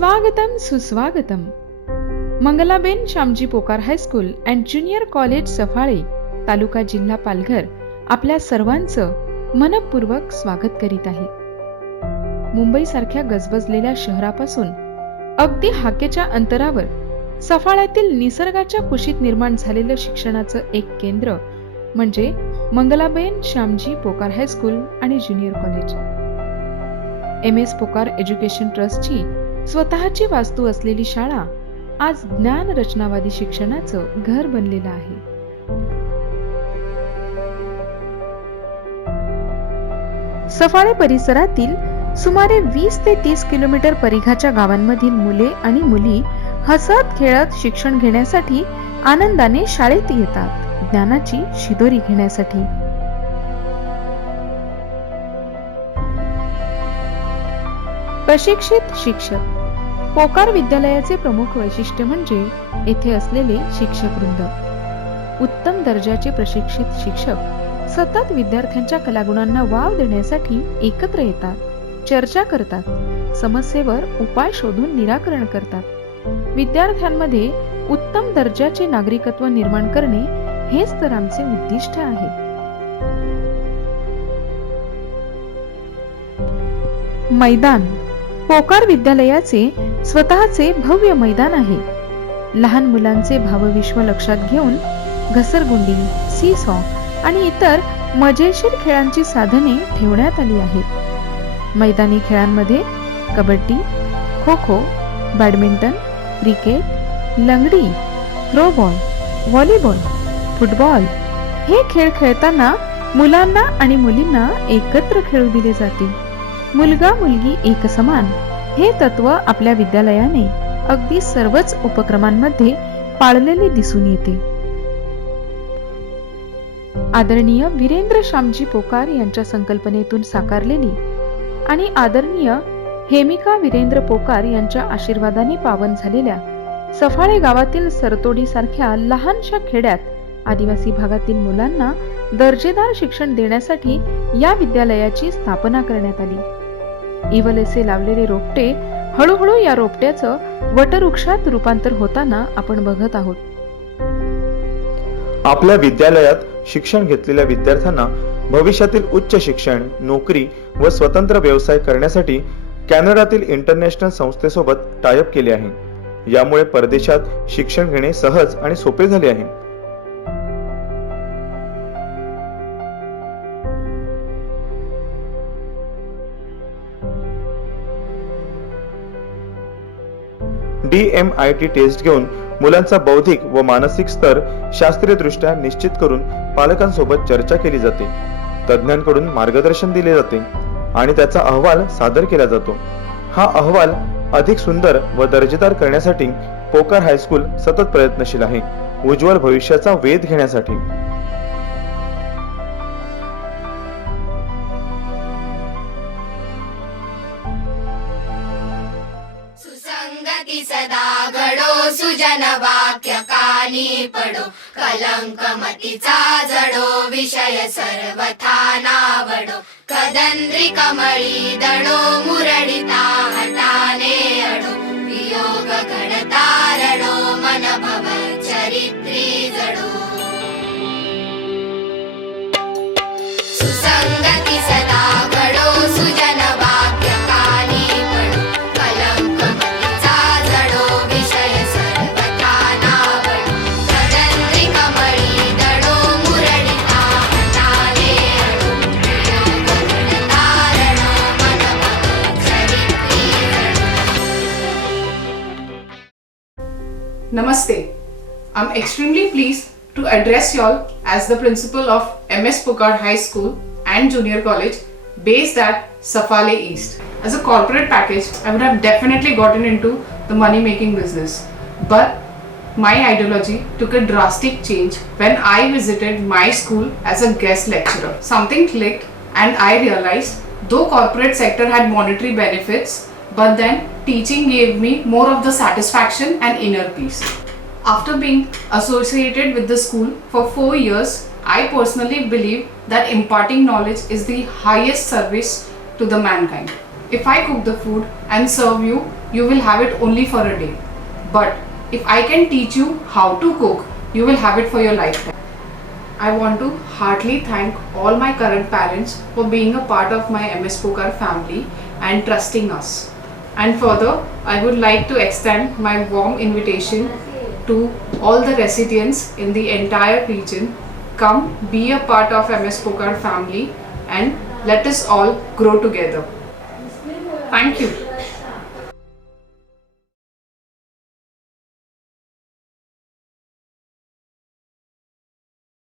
स्वागतम सुस्वागतम. मंगलाबेन Shyamji पोकार high school and junior college Saphale, तालुका जिल्हा पालघर आपल्या सर्वांचं मनपूर्वक स्वागत करीत आहे. मुंबई सारख्या गजबजलेल्या शहरापासून अगदी हाकेच्या अंतरावर सफाळ्यातील निसर्गाच्या कुशीत निर्माण झालेलं शिक्षणाचं एक केंद्र म्हणजे मंगलाबेन श्यामजी पोकार हायस्कूल आणि ज्युनियर कॉलेज. MS पोकार एज्युकेशन ट्रस्टची स्वतःची वास्तू असलेली शाळा आज ज्ञान रचनावादी शिक्षणाचं घर बनलेलं आहे. सफाळे परिसरातील सुमारे 20 ते 30 किलोमीटर परिघाच्या गावांमधील मुले आणि मुली हसत खेळत शिक्षण घेण्यासाठी आनंदाने शाळेत येतात, ज्ञानाची शिदोरी घेण्यासाठी. प्रशिक्षित शिक्षक. पोकार विद्यालयाचे प्रमुख वैशिष्ट्य म्हणजे येथे असलेले शिक्षक वृंद. उत्तम दर्जाचे प्रशिक्षित शिक्षक सतत विद्यार्थ्यांच्या कलागुणांना वाव देण्यासाठी एकत्र येतात, चर्चा करतात, समस्येवर उपाय शोधून निराकरण करतात. विद्यार्थ्यांमध्ये उत्तम दर्जाचे नागरिकत्व निर्माण करणे हेच तर आमचे उद्दिष्ट आहे. मैदान. पोकार विद्यालयाचे स्वतःचे भव्य मैदान आहे. लहान मुलांचे भावविश्व लक्षात घेऊन घसरगुंडी, सीसॉ आणि इतर मजेशीर खेळांची साधने ठेवण्यात आली आहेत. मैदानी खेळांमध्ये कबड्डी, खो खो, बॅडमिंटन, क्रिकेट, लंगडी, थ्रोबॉल, व्हॉलीबॉल, फुटबॉल हे खेळ खेळताना मुलांना आणि मुलींना एकत्र खेळू दिले जाते. मुलगा मुलगी एक समान हे तत्व आपल्या विद्यालयाने अगदी सर्वच उपक्रमांमध्ये पाळलेले दिसून येते. आदरणीय वीरेंद्र श्यामजी पोकार यांच्या संकल्पनेतून साकारलेली आणि आदरणीय हेमिका वीरेंद्र पोकार यांच्या आशीर्वादाने पावन झालेल्या सफाळे गावातील सरतोडी सारख्या लहानशा खेड्यात आदिवासी भागातील मुलांना दर्जेदार शिक्षण देण्यासाठी या विद्यालयाची स्थापना करण्यात आली. इवलेसे लावलेले रोपटे हळूहळू या रोपट्याचं वटवृक्षात रूपांतर होताना आपण बघत आहोत. आपल्या विद्यालयात शिक्षण घेतलेल्या विद्यार्थ्यांना भविष्यातील उच्च शिक्षण, नोकरी व स्वतंत्र व्यवसाय करण्यासाठी कॅनडातील इंटरनॅशनल संस्थेसोबत टायअप केले आहे. यामुळे परदेशात शिक्षण घेणे सहज आणि सोपे झाले आहे. DMIT टेस्ट घेऊन मुलांचा बौद्धिक व मानसिक स्तर शास्त्रीय दृष्ट्या निश्चित करून पालकांसोबत चर्चा केली जाते, तज्ञांकडून मार्गदर्शन दिले जाते आणि त्याचा अहवाल सादर केला जातो. हा अहवाल अधिक सुंदर व दर्जेदार करण्यासाठी पोकार हायस्कूल सतत प्रयत्नशील आहे, उज्ज्वल भविष्याचा वेध घेण्यासाठी. सदा घडो सुजन वाक्य कानी पडो, कलंक मतीचा जडो, विषय सर्वथा नावडो, कदंद्री कमळी दडो, मुरडिता हटाने अडो, वियोग घडता रडो, मन भव चरित्री जडो. सुसंगती सदा घडो सुजन वाक्य कानी पडो, कलंक मतीचा जडो, विषय सर्वथा नावडो, कदंद्री कमळी दडो, मुरडिता हटाने अडो, वियोग घडता रडो, मन भव चरित्री जडो. Namaste. I'm extremely pleased to address y'all as the principal of MS Pokar High School and Junior College based at Safale East. As a corporate package, I would have definitely gotten into the money making business. But my ideology took a drastic change when I visited my school as a guest lecturer. Something clicked and I realized though corporate sector had monetary benefits, but then teaching gave me more of the satisfaction and inner peace. After being associated with the school for 4 years, I personally believe that imparting knowledge is the highest service to the mankind. If I cook the food and serve you you will have it only for a day. But if I can teach you how to cook, you will have it for your lifetime. I want to heartily thank all my current parents for being a part of my MS Pokar family and trusting us. And further, I would like to extend my warm invitation to all the residents in the entire region. Come be a part of MS Pokar family and let us all grow together. Thank you.